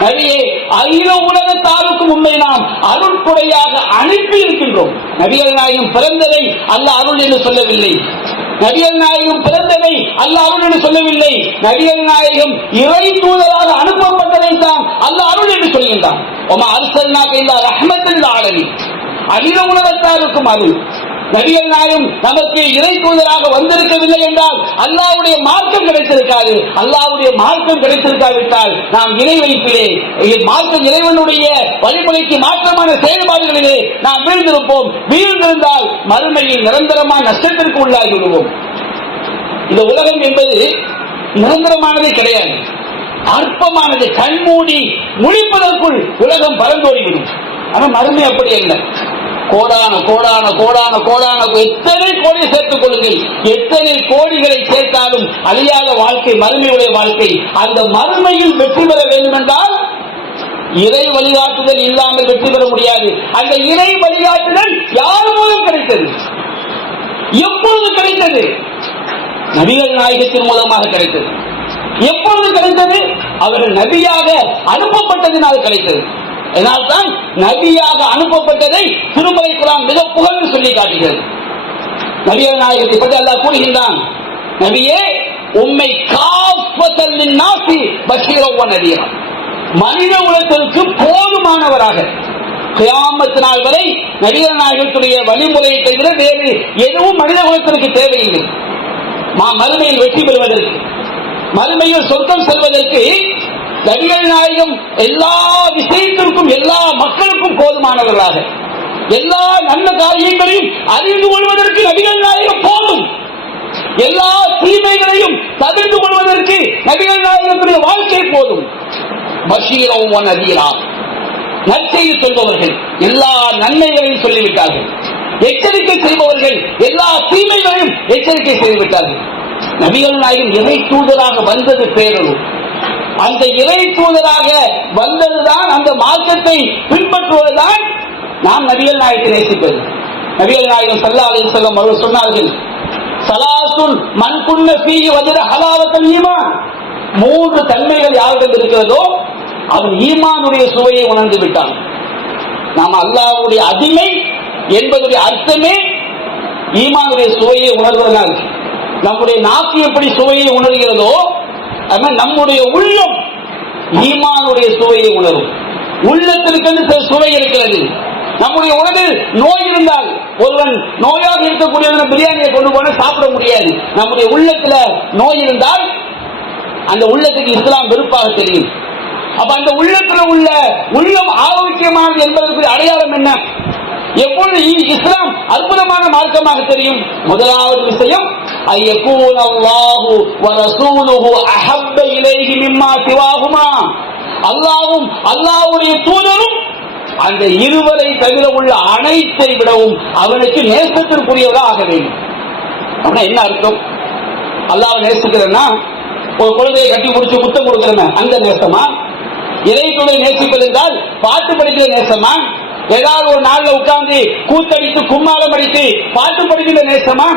நபியே அகில உலகத்தாருக்கும் உண்மை நாம் அருட்கொடையாக அனுப்பி இருக்கின்றோம். நபிகள் நாயகம் பிறந்ததை அல்லாஹ் அருள் என்று சொல்லவில்லை, நபிகள் நாயகம் பிறந்ததை அல்லாஹ் அருள் என்று சொல்லவில்லை, நபிகள் நாயகம் இறை தூதராக அனுப்பப்பட்டதை தான் அல்லாஹ் அருள் என்று சொல்கின்றான். வமா அர்ஸல்னாக இல்லா ரஹ்மத்தல் லில் ஆலமீன், அகில உலகத்தாருக்கும் அருள். நபிகள் நாயகம் நமக்கு இறை தூதராக வந்திருக்கவில்லை என்றால் அல்லாஹ்வுடைய மார்க்கம் கிடைத்திருக்காது. அல்லாஹ்வுடைய மார்க்கம் கிடைத்திருக்காவிட்டால் நாம் இணை வைப்பிலே, மார்க்கம் இறைவனுடைய வழிமுறைக்கு மாற்றமான செயல்பாடுகளிலே நாம் வீழ்ந்திருப்போம். வீழ்ந்திருந்தால் மறுமையில் நிரந்தரமான நஷ்டத்திற்கு உள்ளாகி விடுவோம். இந்த உலகம் என்பது நிரந்தரமானதே கிடையாது, அற்பமானது. கண்மூடி முழிப்பதற்குள் உலகம் பறந்தோடிவிடும். ஆனால் மறுமை அப்படி அல்ல. கோடான கோடான கோடான கோடான எத்தனை கோடி சேர்த்துக் கொள்ளுங்கள், எத்தனை கோடிகளை சேர்த்தாலும் அழியாத வாழ்க்கை மறுமையுடைய வாழ்க்கை. அந்த மறுமையில் வெற்றி பெற வேண்டும் என்றால் இறை வழிகாட்டுதல் இல்லாமல் வெற்றி பெற முடியாது. அந்த இறை வழிகாட்டுதல் யார் மூலம் கிடைத்தது? எப்பொழுது கிடைத்தது? நபிகள் நாயகத்தின் மூலமாக கிடைத்தது. எப்பொழுது கிடைத்தது? அவர்கள் நபியாக அனுப்பப்பட்டதினால் கிடைத்தது. அதனால்தான் நபியாக அனுப்பப்பட்டதை திருமறை குர்ஆன் மிக புகழ்ந்து சொல்லி காட்டுகிறது. நபிகள் நாயகத்தை பற்றி அல்லாஹ் கூறுகின்றான், நபியே உம்மை காஃபத்தல் லின்னாஸி பஷீரன் வ நதீரா, மனித குலத்திற்கு போதுமானவராக கியாமத் நாள் வரை நபிகள் நாயகத்துடைய வழிமுறையை தவிர வேறு எதுவும் மனித குலத்திற்கு தேவையில்லை. மறுமையில் வெற்றி பெறுவதற்கு, மறுமையில் சொர்க்கம் செல்வதற்கு நபிகள் நாயகம் எல்லா விஷயத்திற்கும் எல்லா மக்களுக்கும் போதுமானவர்களாக, எல்லா நல்ல காரியங்களையும் அறிந்து கொள்வதற்கு நபிகள் நாயகம் போதும். எல்லா தீமைகளையும் தவிர்த்து கொள்வதற்கு நபிகள் நாயகத்துடைய வாழ்க்கை போதும். பஷீரவும் நதீரா, நற்செய்தி சொல்பவர்கள், எல்லா நன்மைகளையும் சொல்லிவிட்டார்கள். எச்சரிக்கை செய்பவர்கள், எல்லா தீமைகளையும் எச்சரிக்கை செய்துவிட்டார்கள். நபிகள் நாயகம் இறை தூதராக வந்தது பேரொரு. அந்த இறை தூதராக வந்ததுதான், அந்த மார்க்கத்தை பின்பற்றுவதுதான் நாம் நபிகள் நாயகத்தை நேசிப்பது. நபிகள் நாயகம் ஸல்லல்லாஹு அலைஹி வஸல்லம் அவர்கள் சொன்னார்கள், ஸலாசுன் மன் குன்ன ஃபீஹி வஜத ஹலாவத்தல் ஈமான். 3 தன்மைகள் யாரிடம் இருக்கிறதோ அவன் ஈமானுடைய சுவையை உணர்ந்து விட்டான். நாம் அல்லாஹ்வுடைய அடிமை என்பதுடைய அர்த்தமே ஈமானுடைய சுவையை உணர்வதனால். நம்முடைய நாக்கு எப்படி சுவையை உணர்கிறதோ நம்முடைய உள்ளம் ஈமானுடைய சுவையை உணரும். உள்ளத்திற்கு சுவை இருக்கிறது. நம்முடைய உடலில் நோய் இருந்தால், ஒருவன் நோயாக இருக்கக்கூடியவன் பிரியாணியை கொண்டு போன சாப்பிட முடியாது. நம்முடைய உள்ளத்துல நோய் இருந்தால் அந்த உள்ளத்துக்கு இஸ்லாம் வெறுப்பாக தெரியும். அப்ப அந்த உள்ளத்துல உள்ள உள்ளம் ஆரோக்கியமானது என்பதற்கு அடையாளம் என்ன? எப்பொழுது இஸ்லாம் அற்புதமான மார்க்கமாக தெரியும்? முதலாவது விஷயம், ஐயகூன அல்லாஹு வ ரசூலுஹு அஹப்ப இலைஹி மிம்மா சிவாஹுமா. அல்லாஹ்வும் அல்லாஹ்வுடைய தூதரும் அந்த இருவரை தவிர உள்ள அனைத்தை விடவும் அவனுக்கு நேசத்திற்குரியவராக ஆக வேண்டும். அப்படின்னா என்ன அர்த்தம்? அல்லாஹ்வை நேசிக்கிறேன்னா ஒரு குழந்தையை கட்டி முடிச்சு புத்தம் கொடுக்கிறேன் அந்த நேசமா? இறைத்துறை நேசிப்பது என்றால் பாட்டு படிக்கிற நேசமா? ஏதாவது ஒரு நாள்ல உட்கார்ந்து கூத்தடித்து கும்மாளம் அடித்து பாட்டு படிக்கிற நேசமா?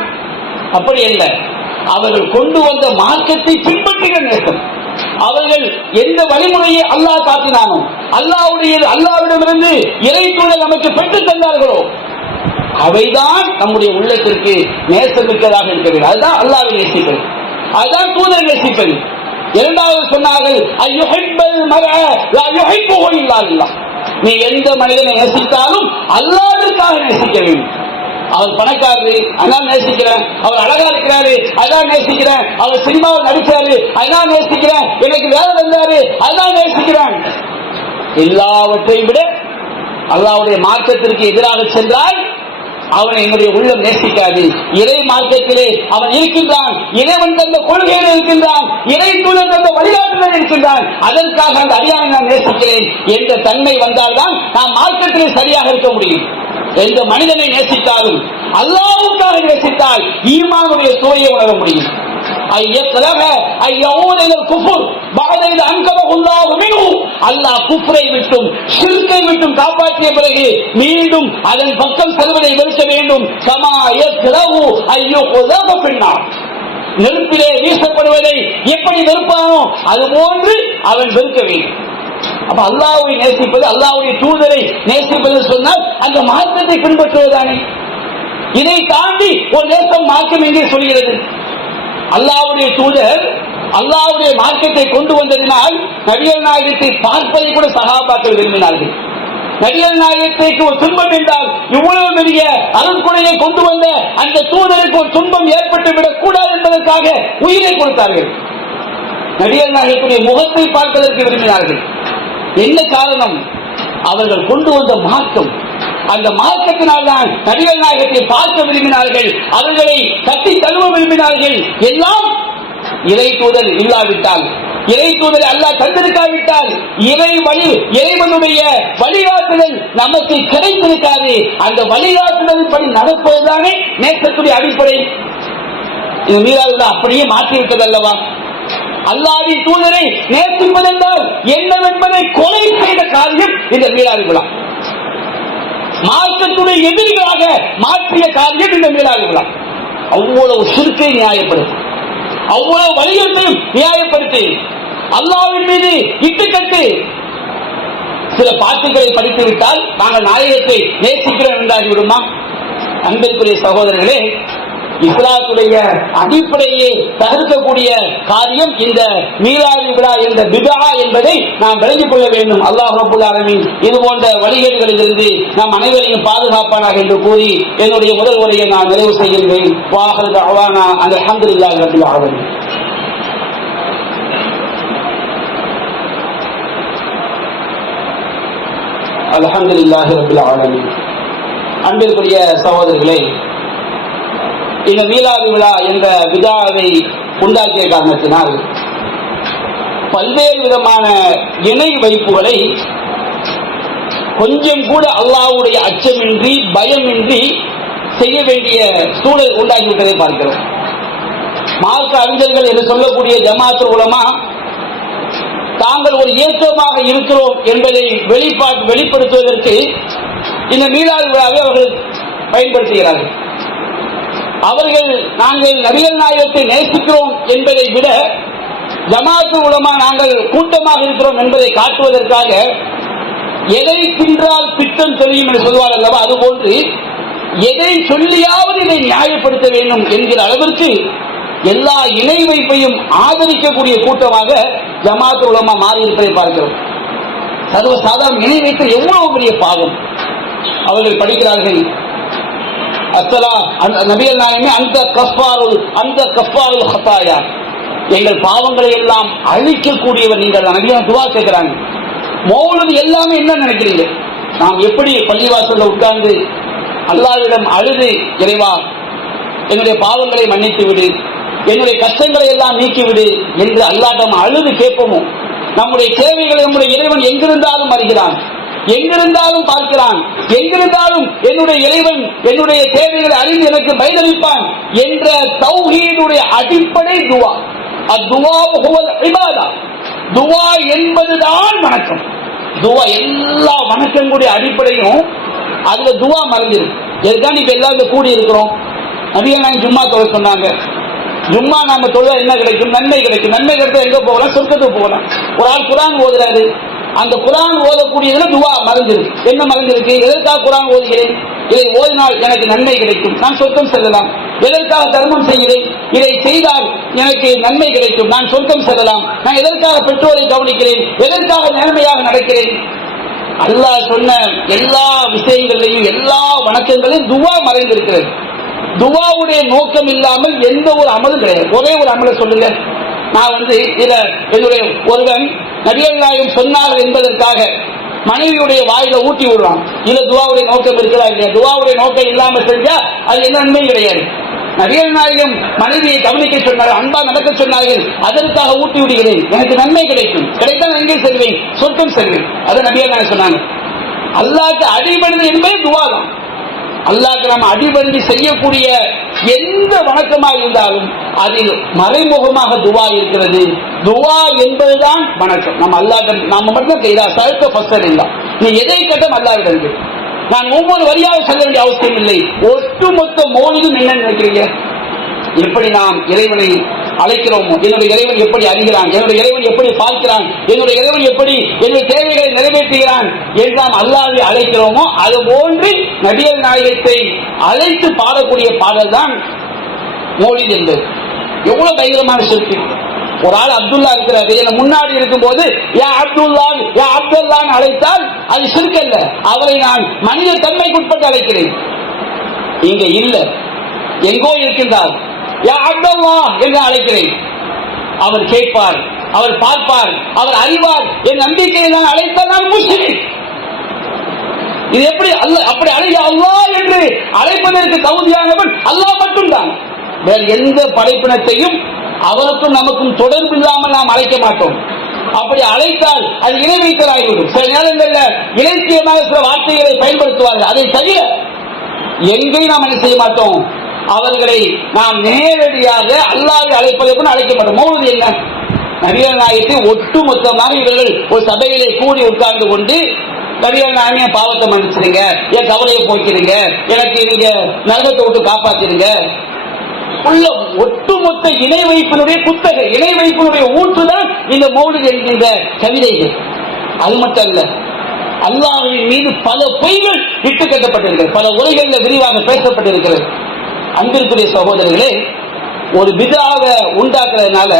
அப்படி அல்ல. அவர்கள் கொண்டு வந்த மார்க்கத்தை பின்பற்றுகிற நேசம். அவர்கள் எந்த வழிமுறையை அல்லாஹ் காட்டினானோ, அல்லாஹ்விடமிருந்து இறைத்துறை நமக்கு பெற்று தந்தார்களோ அவைதான் நம்முடைய உள்ளத்திற்கு நேசமிக்கதாக இருக்க வேண்டும். அதுதான் அல்லாஹ்வை நேசிப்பது, அதுதான் தூதரை நேசிப்பது. இரண்டாவது சொன்னார்கள், நீ எந்த மனிதனை நேசித்தாலும் அல்லாஹ்வுக்காக நேசிக்க வேண்டும். அவர் பணக்காரரு அதனால நேசிக்கிறேன், அவர் அழகா இருக்கிறாரு அதனால நேசிக்கிறேன், அவர் சினிமாவில் நடிச்சாரு அதனால நேசிக்கிறேன், எனக்கு வேலை தந்தாரு அதனால நேசிக்கிறேன். எல்லாவற்றையும் விட அல்லாஹ்வுடைய மார்க்கத்திற்கு எதிராக சென்றால் அவனை என்னுடைய உள்ளம் நேசிக்காது. இறை மார்க்கத்திலே அவன் இருக்கின்றான், இறைவன் தந்த கொள்கையில் இருக்கின்றான், இறை தூதர் தந்த வழிகாட்டுதல் இருக்கின்றான், அதற்காக அந்த அடியானை நான் நேசிக்கிறேன் என்ற தன்மை வந்தால்தான் நாம் மார்க்கத்திலே சரியாக இருக்க முடியும். எந்த மனிதனை நேசித்தாலும் அல்லாஹ்வுக்காக நேசித்தால் ஈமானுடைய சுவையை உணர முடியும். அல்லாஹ் குஃப்ரை விட்டும் ஷிர்கை விட்டும் காப்பாற்றிய பிறகு மீண்டும் அதன் பக்கம் செல்வதை வெறுக்க வேண்டும். நெருப்பிலே வீசப்படுவதை எப்படி வெறுப்பானோ அதுபோன்று அவன் வெறுக்க வேண்டும். அப்ப அல்லாஹ்வை நேசிப்பது, அல்லாஹ்வுடைய தூதரை நேசிப்பது சொன்னால் அந்த மார்க்கத்தை பின்பற்றுவதானே. இதை தாண்டி ஒரு நேசம் மார்க்கம் எங்கே சொல்கிறது? அல்லாஹ்வுடைய தூதர் அல்லாஹ்வுடைய மார்க்கத்தை கொண்டு வந்ததினால் நபிகள் நாயகத்தை பார்ப்பதை கூட சஹாபாக்கள் விரும்பினார்கள். நபிகள் நாயகத்திற்கு ஒரு துன்பம் என்றால் இவ்வளவு பெரிய அருள்கொடையை கொண்டு வந்த அந்த தூதருக்கு ஒரு துன்பம் ஏற்பட்டு விடக் கூடாது என்பதற்காக உயிரை கொடுத்தார்கள். நபிகள் நாயகத்துடைய முகத்தை பார்ப்பதற்கு விரும்பினார்கள். என்ன காரணம்? அவர்கள் கொண்டு வந்த மார்க்கம். அந்த மார்க்கத்தினால் தான் நபிகள் நாயகத்தை பார்க்க விரும்பினார்கள், அவர்களை கட்டி தழுவ விரும்பினார்கள். எல்லாம் இறை தூதர் இல்லாவிட்டால், இறை தூதரை அல்லாஹ் தந்திருக்காவிட்டால் இறைவனுடைய வழிகாட்டுதல் நமக்கு கிடைத்திருக்காது. அந்த வழிகாட்டுதல் படி நடப்பதுதானே நேசத்துடைய அடிப்படை. இது மீறாத அப்படியே மாற்றிவிட்டது அல்லவா? அல்லாஹ்வின் தூதரை நேசிப்பதென்றால் என்னவென்பதை கொலை செய்த காரியம் இந்த மீளாது விழா. மார்க்கத்துடைய எதிரிகளாக மாற்றிய காரியம் இந்த மீளாது விழா. அவ்வளவு ஷிர்கை நியாயப்படுத்து, அவ்வளவு வலியுறுத்தையும் நியாயப்படுத்தி, அல்லாஹ்வின் மீது இட்டுக்கட்டு. சில பாட்டுகளை படித்து விட்டால் நாங்கள் நாயகத்தை நேசிக்கிறோம் என்றாகி விடுமா? அன்பிற்குரிய சகோதரர்களே, இஸ்லாத்துடைய அடிப்படையை தகர்க்கக்கூடிய காரியம் இந்த மீலாது விழா என்ற பிதா என்பதை நாம் விளங்கிக் கொள்ள வேண்டும். அல்லாஹ் ரப்பல் ஆலமீன் இது போன்ற வழிகேடுகளிலிருந்து நாம் அனைவரையும் பாதுகாப்பானாக என்று கூறி என்னுடைய முதல் உரையை நான் நிறைவு செய்கின்றேன். வாஹிரு தஅவானா அல்ஹம்துலில்லாஹி ரப்பில் ஆலமீன். அல்ஹம்துலில்லாஹி ரப்பில் ஆலமீன். அன்பிற்குரிய சகோதரர்களே, இந்த மீலாது விழா என்ற விழாவை உண்டாக்கிய காரணத்தினால் பல்வேறு விதமான இணை வைப்புகளை கொஞ்சம் கூட அல்லாஹ்வுடைய அச்சமின்றி பயமின்றி செய்ய வேண்டிய சூழல் உண்டாகிவிட்டதை பார்க்கிறோம். மார்க்க அறிஞர்கள் என்று சொல்லக்கூடிய ஜமாத்துல் உலமா தாங்கள் ஒரு இயக்கமாக இருக்கிறோம் என்பதை வெளிப்படுத்துவதற்கு இந்த மீலாது விழாவை அவர்கள் பயன்படுத்துகிறார்கள். அவர்கள் நாங்கள் நபிகள் நாயகத்தை நேசிக்கிறோம் என்பதை விட ஜமாத்துல் உலமா நாங்கள் கூட்டமாக இருக்கிறோம் என்பதை காட்டுவதற்காக எதை தின்றால் பித்தம் தெரியும் என்று சொல்வார் அல்லவா, அதுபோன்று எதை சொல்லியாவது இதை நியாயப்படுத்த வேண்டும் என்கிற அளவிற்கு எல்லா இணை வைப்பையும் ஆதரிக்கக்கூடிய கூட்டமாக ஜமாத்துல் உலமா மாறி இருப்பதை பார்க்கிறோம். சர்வசாதாரண இணை வைத்த எவ்வளவு பெரிய பாவம். அவர்கள் படிக்கிறார்கள், அஸ்ஸலா நபிகள் நாயகமே அந்த கஃபாருல் ஹதாயா, எங்கள் பாவங்களை எல்லாம் அழிக்கக்கூடியவர் நீங்கள். நபிகள் துவா கேட்கிறாங்க. மௌலூத் எல்லாமே என்ன நினைக்கிறீங்க? நாம் எப்படி பள்ளிவாசல்ல உட்கார்ந்து அல்லாஹ்விடம் அழுது, இறைவா என்னுடைய பாவங்களை மன்னித்து விடு, என்னுடைய கஷ்டங்களை எல்லாம் நீக்கிவிடு என்று அல்லாஹ்விடம் அழுது கேட்போமோ, நம்முடைய தேவைகளை நம்முடைய இறைவன் எங்கிருந்தாலும் அறிகிறான், எங்கிருந்தாலும் பார்க்கிறான், எங்கிருந்தாலும் என்னுடைய இறைவன் என்னுடைய தேவைகளை அறிந்து எனக்கு பதிலளிப்பான் என்ற தௌஹீதுடைய அடிப்படை துவா. அத்துவா ஹுவல் இபாதா, துவா என்பதுதான் வணக்கம். துவா எல்லா வணக்கங்களுடைய அடிப்படையும் அதுல துவா மறந்துடும். எதுக்காக இப்ப எல்லாரும் கூடி இருக்கிறோம்? நபிகள் நாயகம் ஜும்மா தொழ சொன்னாங்க. ஜும்மா நாம தொழுதா என்ன கிடைக்கும்? நன்மை கிடைக்கும். நன்மை கிடைத்தா எங்க போகலாம்? சொர்க்கத்துக்கு போகலாம். ஒரு ஆள் குர்ஆன் ஓதுறாரு, அந்த குர்ஆன் ஓதக்கூடியதுல துவா மறந்துருக்கு. என்ன மறந்துருக்கு? எதற்காக குர்ஆன் ஓதுகிறேன்? இதை ஓதினால் எனக்கு நன்மை கிடைக்கும், நான் சொர்க்கம் செல்லலாம். எதற்காக தர்மம் செய்கிறேன்? இதை செய்தால் எனக்கு நன்மை கிடைக்கும், நான் சொர்க்கம் செல்லலாம். நான் எதற்காக பெற்றோரை கவனிக்கிறேன்? எதற்காக நேர்மையாக நடக்கிறேன்? அல்லாஹ் சொன்ன எல்லா விஷயங்களையும் எல்லா வணக்கங்களையும் துவா மறைந்திருக்கிறது. துவாவுடைய நோக்கம் இல்லாமல் எந்த ஒரு அமலும் கிடையாது. ஒரே ஒரு அமலை சொல்லுங்க. நான் இத என்னுடைய ஒருவன் நபிகள் நாயகம் சொன்னார் என்பதற்காக மனைவியுடைய வாயில ஊட்டி விடுறான். இதுல துவாவுடைய நோக்கம் இருக்கிறா இல்லையா? துவாவுடைய நோக்கம் இல்லாம செஞ்சா அது என்ன நன்மை கிடையாது. நபிகள் நாயகம் மனைவியை கவனிக்க சொன்னார்கள், அன்பா நடக்க சொன்னார்கள், அதற்காக ஊட்டி விடுகிறேன், எனக்கு நன்மை கிடைக்கும், கிடைத்தால் எங்கே செல்வேன்? சொர்க்கம் செல்வேன். அதை நபிகள் நாயகம் சொன்னாங்க. அல்லாஹ்க்கு அடிபணிந்து என்பது துவா தான். அல்லாஹ்க்கு நாம் அடிபணிந்து செய்யக்கூடிய எந்த வணக்கமாக இருந்தாலும் அதில் மறைமுகமாக துவா இருக்கிறது. துவா என்பதுதான் வணக்கம். நம்ம அல்லாஹ் நாம மட்டும் செய்தா சர்க்க ஃபஸ்ஸர் இல்ல, நீ எதை கேட்டும் அல்லாஹ்விடம். நான் ஒவ்வொரு வரியாக சொல்ல வேண்டிய அவசியம் இல்லை. ஒட்டுமொத்த மௌலிதும் என்ன நினைக்கிறீங்க? எப்படி நாம் இறைவனை அழைக்கிறோமோ, என்னுடைய இறைவன் எப்படி அறிகிறான், என்னுடைய இறைவன் எப்படி பார்க்கிறான், என்னுடைய இறைவன் எப்படி என்னுடைய தேவைகளை நிறைவேற்றுகிறான் என்று நாம் அல்லாஹ்வை அழைக்கிறோமோ, அது போன்று நபிகள் நாயகத்தை அழைத்து பாடக்கூடிய பாடல் தான் மௌலித் என்பது. எவ்வளவு பயங்கரமான சிற்கு. ஒரு ஆள் அப்துல்லா இருக்கிறாரு, என்ன முன்னாடி இருக்கும் போது யா அப்துல்லான்னு அழைத்தால் அது சிற்கல்ல, அவரை நான் மனித தன்மைக்குட்பட்டு அழைக்கிறேன். இங்க இல்ல, எங்கோ இருக்கின்றார், யா அப்துல்லா என்று அழைக்கிறேன். அவர் கேட்பார், அவர் பார்ப்பார், அவர் அறிவார் என் நம்பிக்கையை நான் அழைத்தால் நான் முஸ்லிம். இது எப்படி அப்படி அழைய அல்லாஹ் என்று அழைப்பதற்கு தகுதியானவன் அல்லாஹ் மட்டும்தான். வேறு எந்த படைப்பினத்தையும் அவருக்கும் நமக்கும் தொடர்பு இல்லாமல் நாம் அழைக்க மாட்டோம். அப்படி அழைத்தால் அது இணை வைத்தலாகிவிடும். சில நேரங்களில் இலக்கியமாக சில வார்த்தைகளை பயன்படுத்துவார்கள். அதை தவிர எங்கேயும் நாம் என்ன செய்ய மாட்டோம். அவர்களை நாம் நேரடியாக அல்லாஹ்வை அழைப்பதற்கு அழைக்க மாட்டோம். மௌலித் என்ன? நபிகள் நாயகத்தை ஒட்டுமொத்தமாக இவர்கள் ஒரு சபையிலே கூடி உட்கார்ந்து கொண்டு நபிகள் நாயகமே பாவத்தை மன்னிச்சிருங்க, என் கவலையை போக்கிறீங்க, எனக்கு நீங்க நரகத்தை விட்டு காப்பாத்திருங்க உள்ள ஒட்டுமொத்த இணை வைப்பினுடைய புத்தக இணை வைப்பினுடைய ஊற்றுதான் இந்த மௌலித் என்கின்ற கவிதைகள். அது மட்டும் அல்ல, அல்லாஹ்வின் மீது பல பொய்கள் இட்டு கட்டப்பட்டிருக்கிறது, பல உரைகளில் விரிவாக பேசப்பட்டிருக்கிறது. அன்பிற்குரிய சகோதரர்களே, ஒரு பித்ஆவை உண்டாக்குறதுனால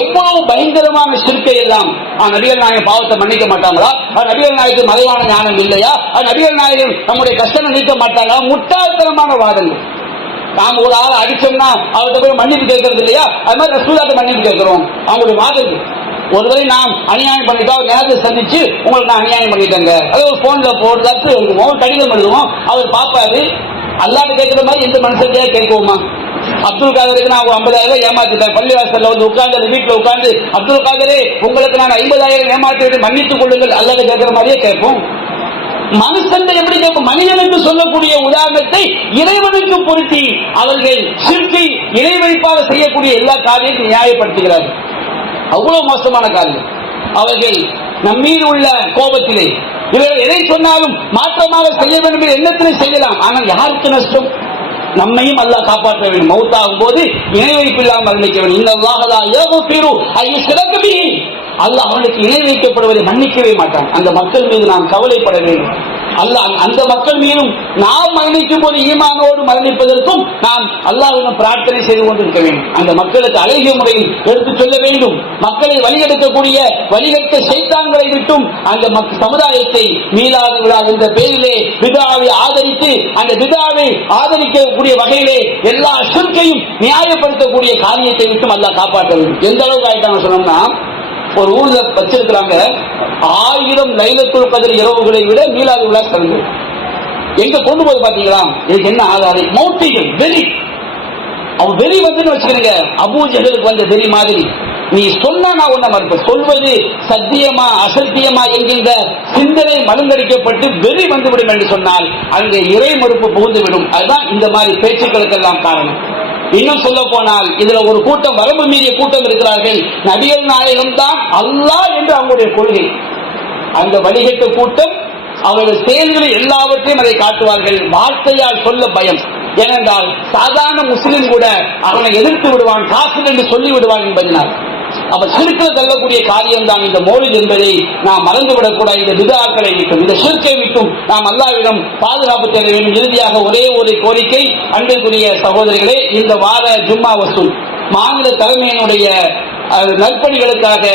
எவ்வளவு பயங்கரமான சிற்கை எல்லாம். நபிகள் நாயகம் பாவத்தை மன்னிக்க மாட்டாங்களா? நபிகள் நாயகத்துக்கு மறைவான ஞானம் இல்லையா? நபிகள் நாயகம் நம்முடைய கஷ்டம் நீக்க மாட்டாங்களா? முட்டாள்தனமான வாதங்கள். நாம் ஒரு ஆளை அடிச்சோம்னா அவர்கிட்ட போய் மன்னிப்பு கேட்கறது இல்லையா? அது மாதிரி ரசூலுல்லாஹ்ட்ட மன்னிப்பு கேட்கிறோம். அவங்களுடைய வாதங்கள். ஒருவரை நாம் அநியாயம் பண்ணிட்டோம், அவர் நேரத்தை சந்திச்சு உங்களுக்கு நான் அநியாயம் பண்ணிட்டேங்க, அது ஒரு போன்ல போட்டு எழுதுவோம், கடிதம் எழுதுவோம், அவர் பார்ப்பாரு, அல்லாஹ்ட்ட கேட்கிற மாதிரி எந்த மனுஷன்கிட்ட கேட்குவோமா? அப்துல் காதருக்கு நான் 50,000 ஏமாத்திட்டேன், பள்ளிவாசல்ல வந்து உட்கார்ந்து வீட்டுல உட்கார்ந்து அப்துல் காதரே உங்களுக்கு நான் 50,000 ஏமாற்றி மன்னித்துக் கொள்ளுங்கள் அல்லாஹ்ட்ட கேட்கிற மாதிரியே கேட்போம். மனுஷன் எப்படி கேட்போம்? மனிதனுக்கு சொல்லக்கூடிய உதாரணத்தை இறைவனுக்கு பொருத்தி அவர்கள் ஷிர்கை இணை வைப்பாக செய்யக்கூடிய எல்லா காரியத்தையும் நியாயப்படுத்துகிறார்கள். அவ்வளவு மோசமான காரியம். அவர்கள் நம்மீது உள்ள கோபத்திலே இவர்கள் எதை சொன்னாலும் மாற்றமாக செய்ய வேண்டும் என்ற எண்ணத்திலே செய்யலாம். ஆனால் யாருக்கு நஷ்டம்? நம்மையும் அல்லாஹ் காப்பாற்ற வேண்டும். மௌத்தாகும் போது இணை வைப்பு இல்லாமல் மரணிக்க வேண்டும். இன்னல்லாஹ லா யக்ஃபிரு அய்யுஷ்ரக பிஹி, அல்லாஹ் அவனுக்கு இணை வைக்கப்படுவதை மன்னிக்கவே மாட்டான். அந்த மக்கள் மீது நாம் கவலைப்பட வேண்டும். அல்லாஹ் அந்த மக்கள் மீதும் நாம் மரணிக்கும் போது ஈமானோடு மரணிப்பதற்கும் நாம் அல்லாஹ்விடம் பிரார்த்தனை செய்து கொண்டிருக்க வேண்டும். அந்த மக்களுக்கு அழகிய முறையில் எடுத்து சொல்ல வேண்டும். மக்களை வழிகெடுக்கக்கூடிய வழிகட்ட சைத்தான்களை விட்டும் அந்த சமுதாயத்தை மீளாது விழா என்ற பெயரிலே பிதாவை ஆதரித்து அந்த பிதாவை ஆதரிக்கக்கூடிய வகையிலே எல்லா ஷிர்கையும் நியாயப்படுத்தக்கூடிய காரியத்தை விட்டும் அல்லாஹ் காப்பாற்ற வேண்டும். எந்த அளவுக்கு ஆயிட்டாங்க சொன்னோம்னா, ஒரு ஊர்ல வச்சிருக்கிறாங்க 1000 லைலத்துல் கத்ர் இரவுகளை விட மீலாது விழா சிறந்தது. எங்க கொண்டு போய் பாத்தீங்களா? இதுக்கு என்ன ஆதாரம்? மௌட்டிகள் வெறி. அவன் வெறி வந்து வச்சுக்கிறீங்க, அபூ ஜஹலுக்கு வந்த வெறி மாதிரி. நீ சொன்னா நான் ஒன்ன மறுப்பேன், சொல்வது சத்தியமா அசத்தியமா என்கின்ற சிந்தனை மழுங்கடிக்கப்பட்டு வெறி வந்துவிடும் என்று சொன்னால் அங்கே இறை மறுப்பு புகுந்துவிடும். அதுதான் இந்த மாதிரி பேச்சுக்களுக்கெல்லாம் காரணம். இன்னும் சொல்ல போனால் இதுல ஒரு கூட்டம், வரம்பு மீறிய கூட்டம் இருக்கிறார்கள். நபிகள் நாயகம் தான் அல்லாஹ் என்று அவங்களுடைய கொள்கை. அந்த வழிகட்ட கூட்டம் அவர்கள் செயல்களில் எல்லாவற்றையும் அதை காட்டுவார்கள். வார்த்தையால் சொல்ல பயம். ஏனென்றால் சாதாரண முஸ்லிம் கூட அவனை எதிர்த்து விடுவான், காசு என்று சொல்லி விடுவான் என்பதனால் அவர் ஷிர்கில் தள்ளக்கூடிய காரியம் தான் இந்த மௌலித் என்பதை நாம் மறந்துவிடக் கூடாது. இந்த பித்ஆக்களை விட்டும் இந்த ஷிர்கை விட்டும் நாம் அல்லாஹ்விடம் பாதுகாப்பு தேட வேண்டும். இறுதியாக ஒரே ஒரு கோரிக்கை, அன்பிற்குரிய சகோதரிகளே, இந்த வார ஜும்மா வசூல் மாநில தலைமையினுடைய நற்பணிகளுக்காக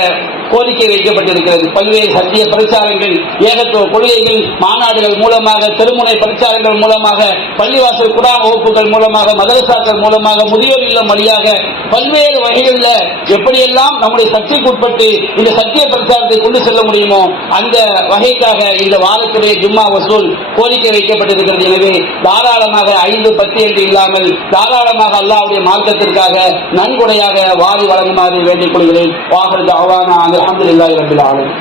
கோரிக்கை வைக்கப்பட்டிருக்கிறது. பல்வேறு சத்திய பிரச்சாரங்கள், ஏகத்துவ கொள்கைகள், மாநாடுகள் மூலமாக, தெருமுனை பிரச்சாரங்கள் மூலமாக, பள்ளிவாசல் குர்ஆன் வகுப்புகள் மூலமாக, மதரசாக்கள் மூலமாக, முதியோர் இல்லம் வழியாக பல்வேறு வகைகளில் எப்படியெல்லாம் நம்முடைய சக்திக்குட்பட்டு இந்த சத்திய பிரச்சாரத்தை கொண்டு செல்ல முடியுமோ அந்த வகைக்காக இந்த வாரத்துடைய ஜும்மா வசூல் கோரிக்கை வைக்கப்பட்டிருக்கிறது. எனவே தாராளமாக 5, 10 என்று இல்லாமல் தாராளமாக அல்லாஹ்வுடைய மார்க்கத்திற்காக நன்கொடையாக வாரி வழங்குமாறு வேண்டிக் கொள்கிறேன். வாஹிர் தஅவானா அல்ஹம்துலில்லாஹி ரப்பில் ஆலமீன்.